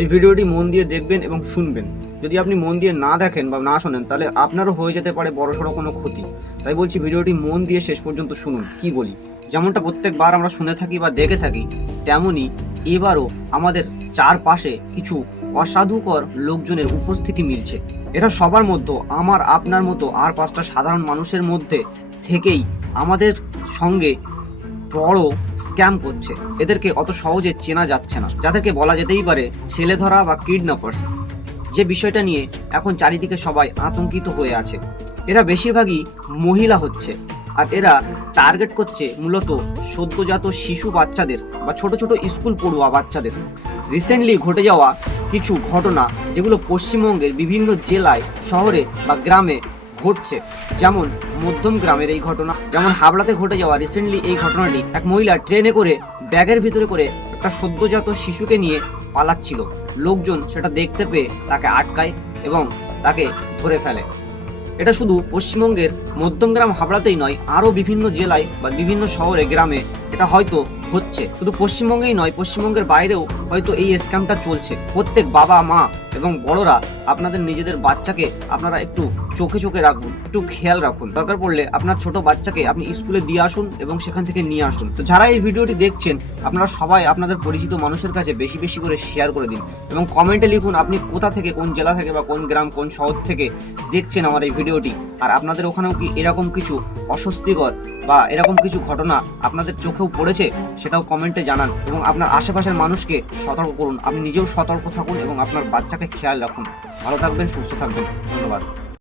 এই ভিডিওটি মন দিয়ে দেখবেন এবং শুনবেন। যদি আপনি মন দিয়ে না দেখেন বা না শোনেন, তাহলে আপনারও হয়ে যেতে পারে বড়সড় কোনো ক্ষতি। তাই বলছি ভিডিওটি মন দিয়ে শেষ পর্যন্ত শুনুন, কি বলি? যেমনটা প্রত্যেকবার আমরা শুনে থাকি বা দেখে থাকি তেমনই এবারও আমাদের চারপাশে কিছু অসাধুকর লোকজনের উপস্থিতি মিলছে। এটা সবার মধ্যে, আমার, আপনার মতো আর পাঁচটা সাধারণ মানুষের মধ্যে থেকেই আমাদের সঙ্গে বড় স্ক্যাম করছে। এদেরকে অত সহজে চেনা যাচ্ছে না। যাদেরকে বলা যেতেই পারে ছেলে ধরা বা কিডন্যাপার্স। যে বিষয়টা নিয়ে এখন চারিদিকে সবাই আতঙ্কিত হয়ে আছে। এরা বেশিরভাগই মহিলা হচ্ছে। আর এরা টার্গেট করছে মূলত সদ্যজাত শিশু বাচ্চাদের বা ছোট ছোট স্কুল পড়ুয়া বাচ্চাদের। রিসেন্টলি ঘটে যাওয়া কিছু ঘটনা যেগুলো পশ্চিমবঙ্গের বিভিন্ন জেলায়, শহরে বা গ্রামে ঘটছে। যেমন মধ্যম গ্রামের এই ঘটনা, যেমন হাবড়াতে ঘটে যাওয়া রিসেন্টলি এই ঘটনাটি এক মহিলা ট্রেনে করে ব্যাগের ভিতরে করে একটা সদ্যজাত শিশুকে নিয়ে পালাচ্ছিল। লোকজন সেটা দেখতে পেয়ে তাকে আটকায় এবং তাকে ধরে ফেলে। এটা শুধু পশ্চিমবঙ্গের মধ্যমগ্রাম হাবড়াতেই নয়, আরও বিভিন্ন জেলায় বা বিভিন্ন শহরে, গ্রামে এটা হয়তো হচ্ছে। শুধু পশ্চিমবঙ্গেই নয়, পশ্চিমবঙ্গের বাইরেও হয়তো এই স্ক্যামটা চলছে। প্রত্যেক বাবা মা এবং বড়রা আপনাদের নিজেদের বাচ্চাকে আপনারা একটু চোখে চোখে রাখুন, একটু খেয়াল রাখুন। দরকার পড়লে আপনার ছোট বাচ্চাকে আপনি স্কুলে দিয়ে আসুন এবং সেখান থেকে নিয়ে আসুন। তো যারা এই ভিডিওটি দেখছেন, আপনারা সবাই আপনাদের পরিচিত মানুষের কাছে বেশি বেশি করে শেয়ার করে দিন এবং কমেন্টে লিখুন আপনি কোথা থেকে, কোন জেলা থেকে বা কোন গ্রাম, কোন শহর থেকে দেখছেন আমার এই ভিডিওটি। আর আপনাদের ওখানেও কি এরকম কিছু অস্বস্তিকর বা এরকম কিছু ঘটনা আপনাদের চোখেও পড়েছে, সেটাও কমেন্টে জানান এবং আপনার আশেপাশের মানুষকে সতর্ক করুন। আপনি নিজেও সতর্ক থাকুন এবং আপনার বাচ্চাকে খেয়াল রাখুন। ভালো থাকবেন সুস্থ থাকবেন। ধন্যবাদ।